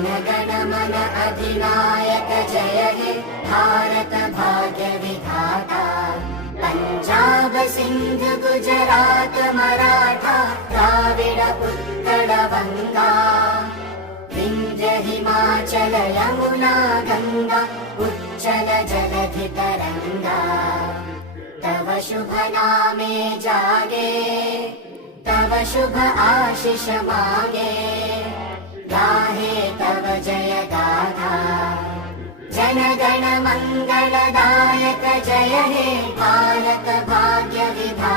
गण मन अधिनायक जय हे भारत भाग्य विधाता। पंजाब सिंध गुजरात मराठा द्राविड उत्कल बंगा, विंध्य हिमाचल यमुना गंगा उच्चल जलधि तरंगा। तव शुभ नामे जागे, तव शुभ आशीष मांगे, गाहे तव जय गाथा। जन गण मंगलदायक जय हे भारत भाग्य विधाता।